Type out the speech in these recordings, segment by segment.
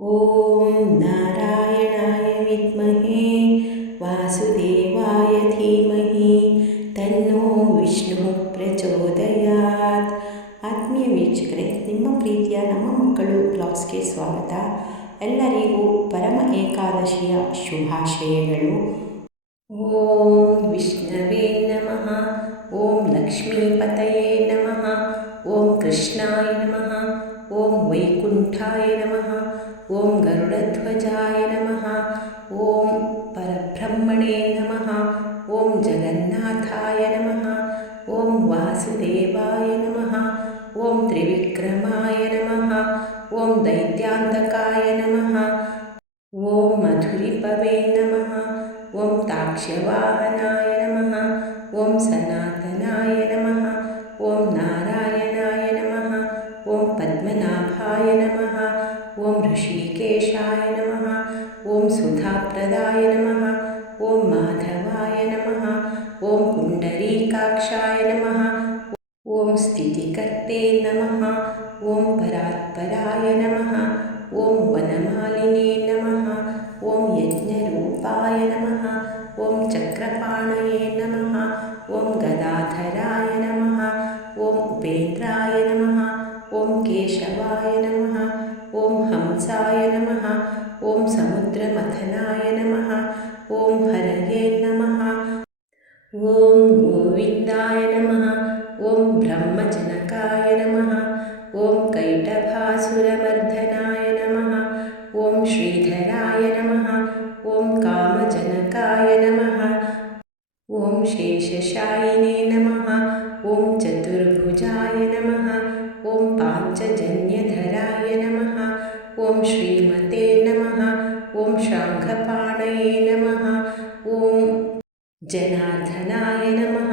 ॐ नारायणाय विद्महे वासुदेवाय धीमहि तन्नो ವಿಷ್ಣು ಪ್ರಚೋದಯಾತ್. ಆತ್ಮೀಯ ವೀಕ್ಷಕರೇ, ನಿಮ್ಮ ಪ್ರೀತಿಯ ನಮ್ಮ ಮಕ್ಕಳು ಬ್ಲಾಗ್ಸ್ಗೆ ಸ್ವಾಗತ. ಎಲ್ಲರಿಗೂ ಪರಮ ಏಕಾದಶಿಯ ಶುಭಾಶಯಗಳು. ಓಂ ವಿಷ್ಣವೇ ನಮಃ. ಓಂ ಲಕ್ಷ್ಮೀಪತಯೇ ನಮಃ. ಓಂ ಕೃಷ್ಣಾಯ ನಮಃ. ಓಂ ವೈಕುಂಠಾಯ ನಮಃ. ಓಂ ಗರುಡಧ್ವಜಾಯ ನಮಃ. ಓಂ ಪರಬ್ರಹ್ಮಣೇ ನಮಃ. ಓಂ ಜಗನ್ನಾಥಾಯ ನಮಃ. ಓಂ ವಾಸುದೇವಾಯ ನಮಃ. ಓಂ ತ್ರಿವಿಕ್ರಮಾಯ ನಮಃ. ಓಂ ದೈತ್ಯಾಂತಕಾಯ ನಮಃ. ಓಂ ಮಧುರಿಪವೇ ನಮಃ. ಓಂ ತಾಕ್ಷ್ಯವಾಹನಾಯ ನಮಃ. ಓಂ ಸನಾತನಾಯ ನಮಃ. ಓಂ ನಾರಾಯಣಾಯ ನಮಃ. ಓಂ ಪದ್ಮನಾಭಾಯ ನಮಃ. ಓಂ ಋಷಿಕೇಶಾಯ ನಮಃ. ಓಂ ಸುಧಾಪ್ರದಾಯ ನಮಃ. ಓಂ ಮಾಧವಾಯ ನಮಃ. ಓಂ ಪುಂಡರೀಕಾಕ್ಷಾಯ ನಮಃ. ಓಂ ಸ್ಥಿತಿಕರ್ತೆ ನಮಃ. ಓಂ ಪರಾತ್ಪರಾಯ ನಮಃ. ಓಂ ವನಮಾಲಿನೇ ನಮಃ. ಓಂ ಯಜ್ಞರೂಪಾಯ ನಮಃ. ಓಂ ಚಕ್ರಪಾಣಯೇ ನಮಃ. ಓಂ ಗದಾಧರಾಯ ನಮಃ. ಓಂ ಉಪೇಂದ್ರಾಯ ನಮಃ. ಓಂ ಕೇಶವಾಯ ನಮಃ. ಓಂ ಹಂಸಾಯ ನಮಃ. ಓಂ ಸಮುದ್ರಮಥನಾಯ ನಮಃ. ಓಂ ಹರಯೇ ನಮಃ. ಓಂ ಗೋವಿಂದಾಯ ನಮಃ. ಓಂ ಬ್ರಹ್ಮಜನಕಾಯ ನಮಃ. ಓಂ ಕೈಟಭಾಸುರಮರ್ದನಾಯ ನಮಃ. ಓಂ ಶ್ರೀಧರಾಯ ನಮಃ. ಓಂ ಕಾಮಜನಕಾಯ ನಮಃ. ಓಂ ಶೇಷಶಾಯಿನೇ ನಮಃ. ಓಂ ಚತುರ್ಭುಜಾಯ ನಮಃ. ಓಂ ಪಾಂಚಜನ್ಯಧರಾಯ ನಮಃ. ಓಂ ಶ್ರೀಮತೆ ನಮಃ. ಓಂ ಶಾಂಖಪಾಣಯೇ ನಮಃ. ಓಂ ಜನಾರ್ದನಾಯ ನಮಃ.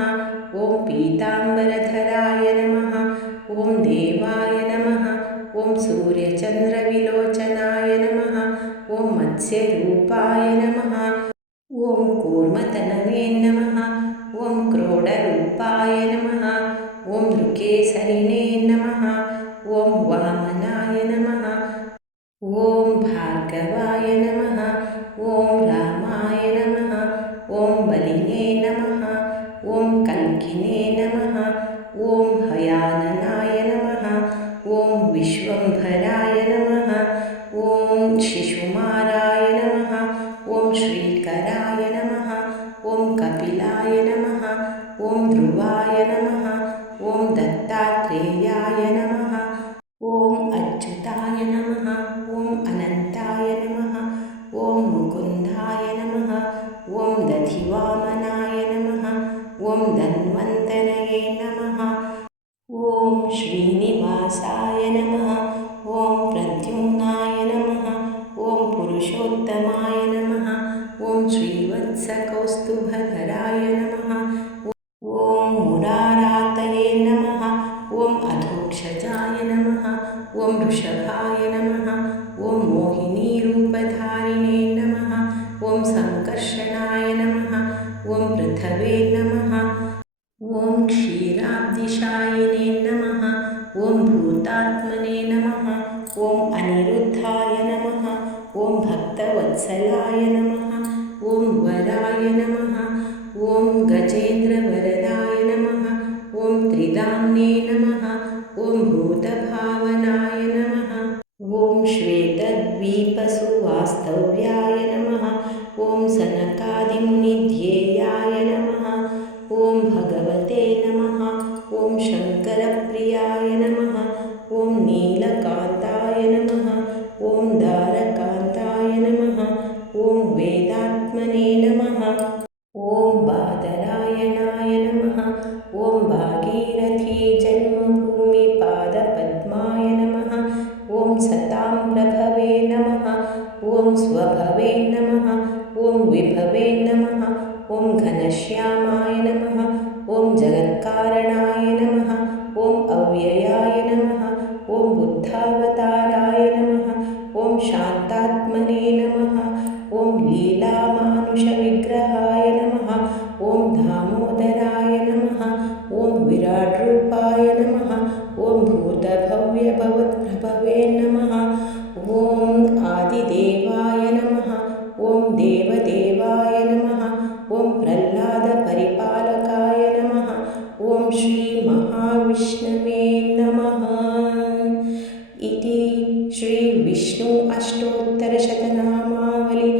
ಓಂ ಪೀತಾಂಬರಧರಾಯ ನಮಃ. ಓಂ ದೇವಾಯ ನಮಃ. ಓಂ ಸೂರ್ಯಚಂದ್ರವಿಲೋಚನಾಯ ನಮಃ. ಓಂ ಮತ್ಸ್ಯರೂಪಾಯ ನಮಃ. ಓಂ ಕೂರ್ಮತನವೇ ನಮಃ. ಓಂ ಕ್ರೋಡರೂಪಾಯ ನಮಃ. ಓಂ ನೃಕೇಸರಿಣೇ ನಮಃ. ಓಂ ವಾಮನಾಯ ನಮಃ. ಓಂ ಭಾರ್ಗವಾಯ ನಮಃ. ಓಂ ರಾಮಾಯ ನಮಃ. ಓಂ ಬಲಿನೇ ನಮಃ. ಓಂ ಕಲ್ಕಿನೇ ನಮಃ. ಓಂ ಹಯಾನನಾಯ ನಮಃ. ಓಂ ವಿಶ್ವಂಭರಾಯ ನಮಃ. ಓಂ ಶಿಶುಮಾರಾಯ ನಮಃ. ಓಂ ಶ್ರೀಕರಾಯ ನಮಃ. ಓಂ ಕಪಿಲಾಯ ನಮಃ. ಓಂ ಧ್ರುವಾಯ ನಮಃ. ಓಂ ದತ್ತಾತ್ರೇಯಾಯ ನಮಃ. ಓಂ ಅಚ್ಯುತಾಯ ನಮಃ. ಓಂ ಅನಂತಾಯ ನಮಃ. ಓಂ ಮುಕುಂದಾಯ ನಮಃ. ಓಂ ದಧಿವಾಮನಾಯ ನಮಃ. ಓಂ ಧನ್ವಂತರಯೇ ನಮಃ. ಓಂ ಶ್ರೀನಿವಾಸಾಯ ನಮಃ. ಓಂ ಪ್ರದ್ಯುಮ್ನಾಯ ನಮಃ. ಓಂ ಪುರುಷೋತ್ತಮಾಯ ನಮಃ. ಓಂ ಶ್ರೀವತ್ಸಕೌಸ್ತುಭಧರಾಯ ನಮಃ. ಓಂ ಮುರಾರಾತಯೇ ನಮಃ. ಓಂ ಅಧೋಕ್ಷಜಾಯ ನಮಃ. ಓಂ ವೃಷಭಾಯ ನಮಃ. ಓಂ ಮೋಹಿನೀರೂಪಧಾರಿಣೇ ನಮಃ. ಓಂ ಸಂಕರ್ಷಣಾಯ ನಮಃ. ಓಂ ಪೃಥವೇ ನಮಃ. ಓಂ ಕ್ಷೀರಾಬ್ಧಿಶಾಯಿನೇ ನಮಃ. ಓಂ ಭೂತಾತ್ಮನೇ ನಮಃ. ಓಂ ಅನಿರುದ್ಧಾಯ ನಮಃ. ಓಂ ಭಕ್ತವತ್ಸಲಾಯ ನಮಃ. ಓಂ ವರಾಯ ನಮಃ. ಓಂ ಗಜೇಂದ್ರವರದಾಯ ನಮಃ. ಓಂ ತ್ರಿಧಾಮ್ನೇ ನಮಃ. ಓಂ ಭೂತಭಾವನಾಯ ನಮಃ. ಓಂ ಶ್ವೇತದ್ವೀಪಸುವಾಸ್ತವ್ಯಾಯ ನಮಃ. ಓಂ ಸನಕಾದಿಮುನಿಧ್ಯೇಯಾಯ ನಮಃ. ಓಂ ಭಗವತೆ ನಮಃ. ಓಂ ಶಂಕರಪ್ರಿಯಾಯ ನಮಃ. ಓಂ ನೀಲಕಾಂತಾಯ ನಮಃ. ಓಂ ದಾರಕಾಂತಾಯ ನಮಃ. ಓಂ ವೇದಾತ್ಮನೇ ನಮಃ. ಓಂ ಬಾದರಾಯಣಾಯ ನಮಃ. ಓಂ ಭಾಗೀರಥಿ ಜನ್ಮಭೂಮಿ ಪಾದಪದ್ಮಾಯ ನಮಃ. ಓಂ ಸತಾಂ ಪ್ರಭವೇ ನಮಃ. ಓಂ ಸ್ವಭವೇ ನಮಃ. ಓಂ ವಿಭವೇ ನಮಃ. ಓಂ ಘನಶ್ಯಾಮಾಯ ನಮಃ. ಓಂ ಜಗತ್ಕಾರಣಾಯ ನಮಃ. ಓಂ ಅವ್ಯಯಾಯ ನಮಃ. ಓಂ ಬುದ್ಧಾವತಾರಾಯ ನಮಃ. ಓಂ ಶಾಂತಾತ್ಮನೇ ನಮಃ. ಓಂ ಲೀಲಾಮಾನುಷವಿಗ್ರಹಾಯ ನಮಃ. ಓಂ ದಾಮೋದರಾಯ ನಮಃ. ಓಂ ವಿರಾಡ್ರೂಪಾಯ ನಮಃ. ಓಂ ಭೂತಭವ್ಯಭವತ್ಪ್ರಭವೇ ನಮಃ. ಓಂ प्रह्लादपरिपालकाय नमः। ॐ श्रीमहाविष्णवे नमः। इति श्रीविष्णु अष्टोत्तरशतनामावली